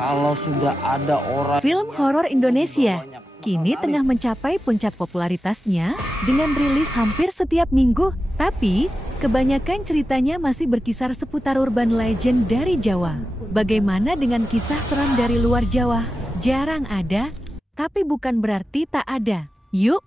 Kalau sudah ada orang... Film horor Indonesia kini tengah mencapai puncak popularitasnya dengan rilis hampir setiap minggu. Tapi, kebanyakan ceritanya masih berkisar seputar urban legend dari Jawa. Bagaimana dengan kisah seram dari luar Jawa? Jarang ada, tapi bukan berarti tak ada. Yuk,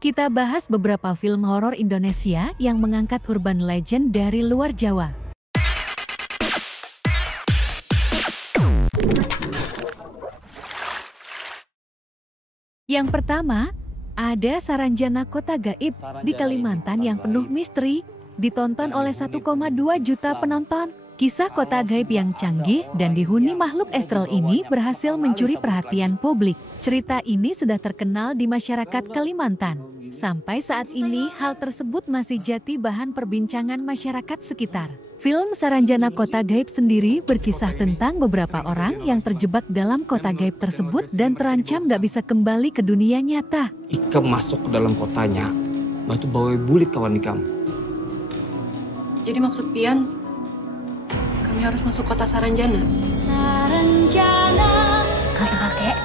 kita bahas beberapa film horor Indonesia yang mengangkat urban legend dari luar Jawa. Yang pertama, ada Saranjana Kota Gaib di Kalimantan yang penuh misteri, ditonton oleh 1,2 juta penonton. Kisah kota gaib yang canggih dan dihuni makhluk astral ini berhasil mencuri perhatian publik. Cerita ini sudah terkenal di masyarakat Kalimantan. Sampai saat ini hal tersebut masih jadi bahan perbincangan masyarakat sekitar. Film Saranjana Kota Gaib sendiri berkisah tentang beberapa orang yang terjebak dalam kota gaib tersebut dan terancam gak bisa kembali ke dunia nyata. Ikam masuk ke dalam kotanya, batu bawa bulit kawan ikam. Jadi maksud Pian, kami harus masuk kota Saranjana. Kata kakek,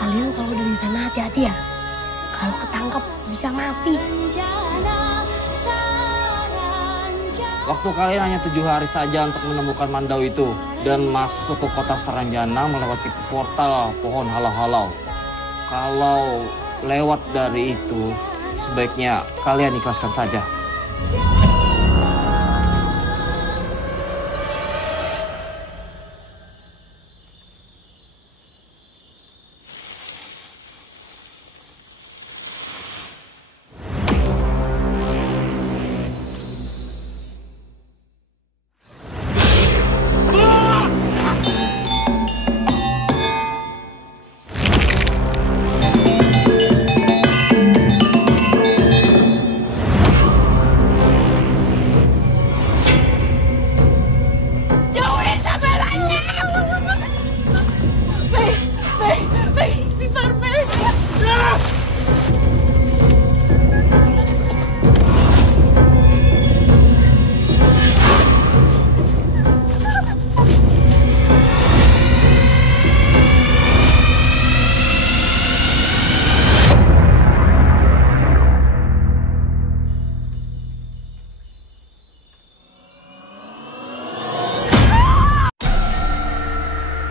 kalian kalau udah di sana hati-hati ya. Kalau ketangkep bisa mati. Waktu kalian hanya 7 hari saja untuk menemukan Mandau itu dan masuk ke kota Saranjana melewati portal pohon halau-halau. Kalau lewat dari itu, sebaiknya kalian ikhlaskan saja.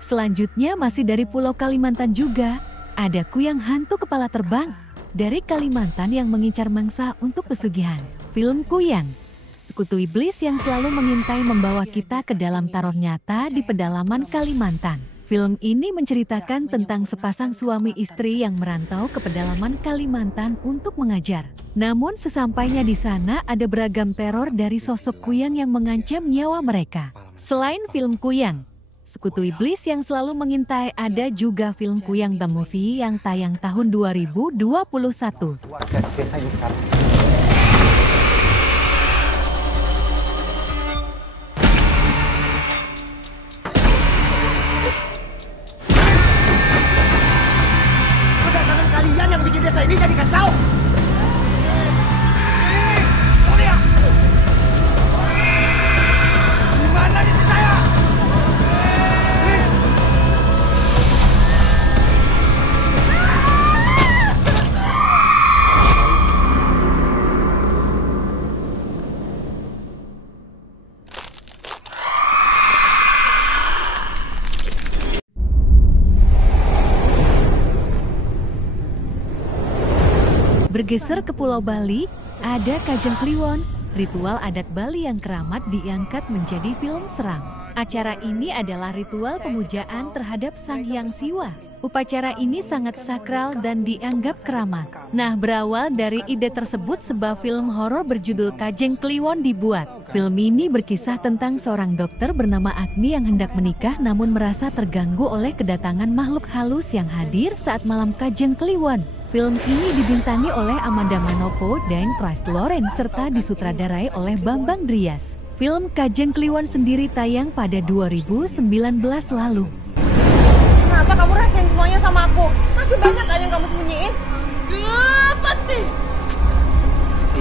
Selanjutnya masih dari Pulau Kalimantan juga, ada Kuyang Hantu Kepala Terbang dari Kalimantan yang mengincar mangsa untuk pesugihan. Film Kuyang, sekutu iblis yang selalu mengintai membawa kita ke dalam teror nyata di pedalaman Kalimantan. Film ini menceritakan tentang sepasang suami istri yang merantau ke pedalaman Kalimantan untuk mengajar. Namun sesampainya di sana ada beragam teror dari sosok Kuyang yang mengancam nyawa mereka. Selain film Kuyang, Sekutu Iblis yang selalu mengintai, ada juga film Kuyang The Movie yang tayang tahun 2021. Biasa aja sekarang. Kedatangan kalian yang bikin desa ini jadi kacau. Gimana istri saya? Bergeser ke Pulau Bali, ada Kajeng Kliwon, ritual adat Bali yang keramat diangkat menjadi film seram. Acara ini adalah ritual pemujaan terhadap Sang Hyang Siwa. Upacara ini sangat sakral dan dianggap keramat. Nah, berawal dari ide tersebut sebuah film horor berjudul Kajeng Kliwon dibuat. Film ini berkisah tentang seorang dokter bernama Agni yang hendak menikah namun merasa terganggu oleh kedatangan makhluk halus yang hadir saat malam Kajeng Kliwon. Film ini dibintangi oleh Amanda Manopo dan Christ Lawrence serta disutradarai oleh Bambang Drias. Film Kajeng Kliwon sendiri tayang pada 2019 lalu. Kenapa kamu rahasiain semuanya sama aku? Masih banyak kan yang kamu sembunyiin? Apa nih?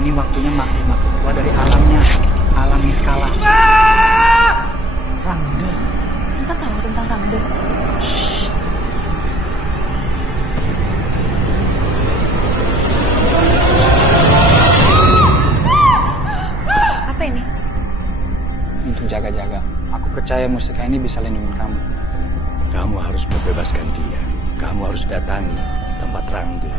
Ini waktunya makhluk-makhluk keluar dari alamnya. Alam Niskala. Cinta tahu tentang Rangga? supaya mustika ini bisa lindungi kamu. Kamu harus membebaskan dia. Kamu harus datangi tempat Rangga.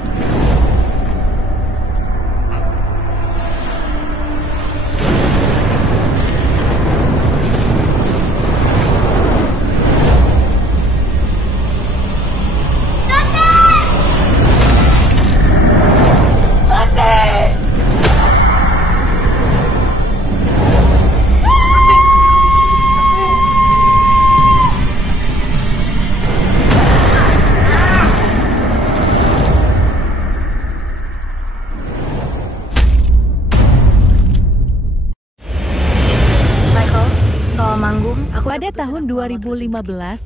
Pada tahun 2015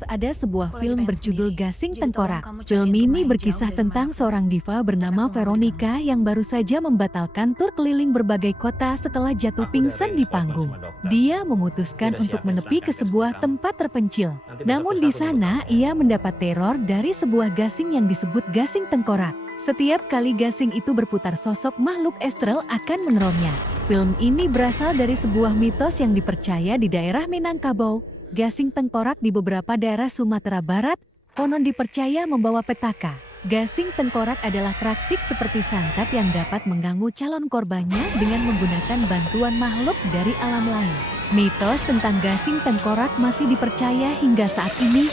ada sebuah film berjudul Gasing Tengkorak. Film ini berkisah tentang seorang diva bernama Veronica yang baru saja membatalkan tur keliling berbagai kota setelah jatuh pingsan di panggung. Dia memutuskan untuk menepi ke sebuah tempat terpencil. Namun di sana ia mendapat teror dari sebuah gasing yang disebut Gasing Tengkorak. Setiap kali gasing itu berputar, sosok makhluk astral akan menerornya. Film ini berasal dari sebuah mitos yang dipercaya di daerah Minangkabau. Gasing Tengkorak di beberapa daerah Sumatera Barat konon dipercaya membawa petaka. Gasing Tengkorak adalah praktik seperti santet yang dapat mengganggu calon korbannya dengan menggunakan bantuan makhluk dari alam lain. Mitos tentang Gasing Tengkorak masih dipercaya hingga saat ini.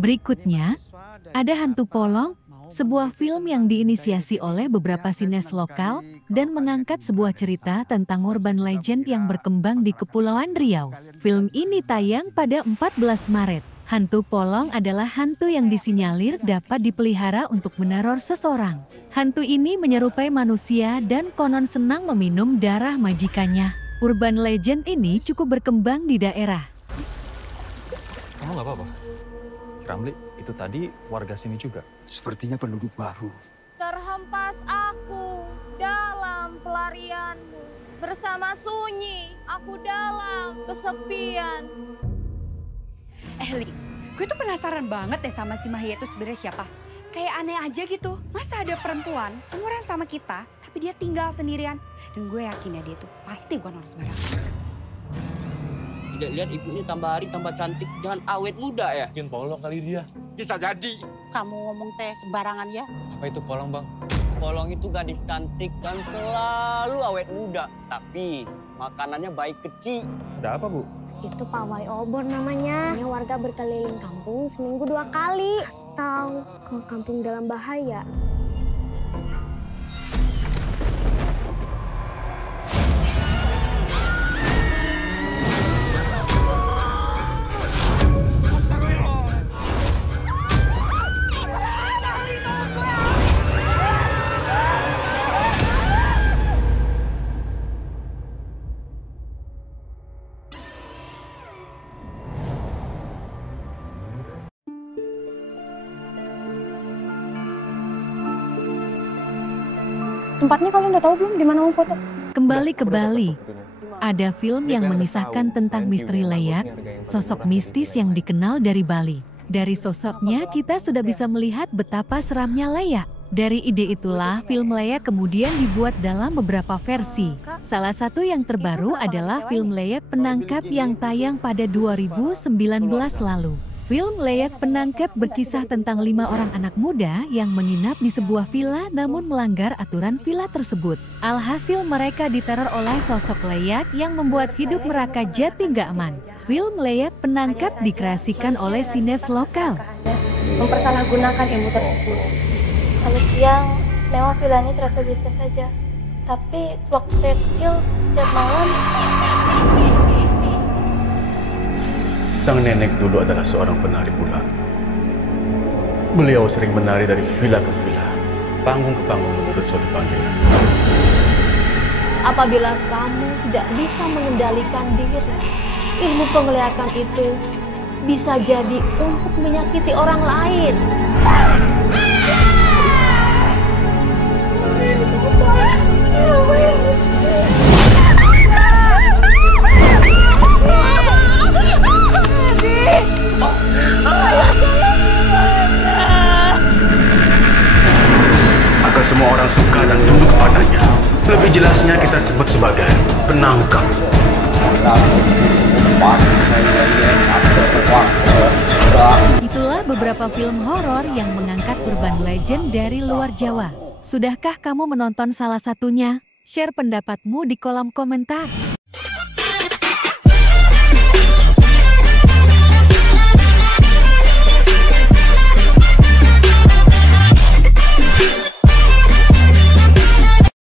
Berikutnya, ada Hantu Polong, sebuah film yang diinisiasi oleh beberapa sinias lokal dan mengangkat sebuah cerita tentang urban legend yang berkembang di Kepulauan Riau. Film ini tayang pada 14 Maret. Hantu Polong adalah hantu yang disinyalir dapat dipelihara untuk meneror seseorang. Hantu ini menyerupai manusia dan konon senang meminum darah majikannya. Urban legend ini cukup berkembang di daerah. Kamu nggak apa-apa? Ramli, itu tadi warga sini juga. Sepertinya penduduk baru. Terhempas aku dalam pelarianmu. Bersama sunyi, aku dalam kesepian. Li, gue tuh penasaran banget deh sama si Mahia itu sebenarnya siapa. Kayak aneh aja gitu. Masa ada perempuan seumuran sama kita, tapi dia tinggal sendirian. Dan gue yakin ya dia tuh pasti bukan orang sembarangan. Lihat ibunya tambah hari tambah cantik dan awet muda ya. Mungkin Polong kali dia. Bisa jadi. Kamu ngomong teh sembarangan ya. Apa itu Polong, Bang? Polong itu gadis cantik dan selalu awet muda. Tapi makanannya baik kecil. Ada apa, Bu? Itu pawai obor namanya. Biasanya warga berkeliling kampung seminggu 2 kali. Atau ke kampung dalam bahaya. Tempatnya kalian udah tahu belum di mana mau foto? Kembali ke Bali. Ada film yang mengisahkan tentang misteri Leyak, sosok mistis yang dikenal dari Bali. Dari sosoknya kita sudah bisa melihat betapa seramnya Leyak. Dari ide itulah film Leyak kemudian dibuat dalam beberapa versi. Salah satu yang terbaru adalah film Leyak Penangkap yang tayang pada 2019 lalu. Film Leyak Penangkap berkisah tentang 5 orang anak muda yang menginap di sebuah villa namun melanggar aturan villa tersebut. Alhasil mereka diteror oleh sosok Leyak yang membuat hidup mereka jadi nggak aman. Film Leyak Penangkap dikreasikan oleh sinias lokal. Mempersalahgunakan ilmu tersebut. Kalau siang, memang villa ini terasa biasa saja. Tapi waktu saya kecil, setiap malam... Sang nenek dulu adalah seorang penari pula. Beliau sering menari dari villa ke villa, panggung ke panggung menurut suatu panggilan. Apabila kamu tidak bisa mengendalikan diri, ilmu penglihatan itu bisa jadi untuk menyakiti orang lain. semua orang suka dan tunduk padanya. Lebih jelasnya kita sebut sebagai penangkap. Itulah beberapa film horor yang mengangkat urban legend dari luar Jawa. Sudahkah kamu menonton salah satunya? Share pendapatmu di kolom komentar.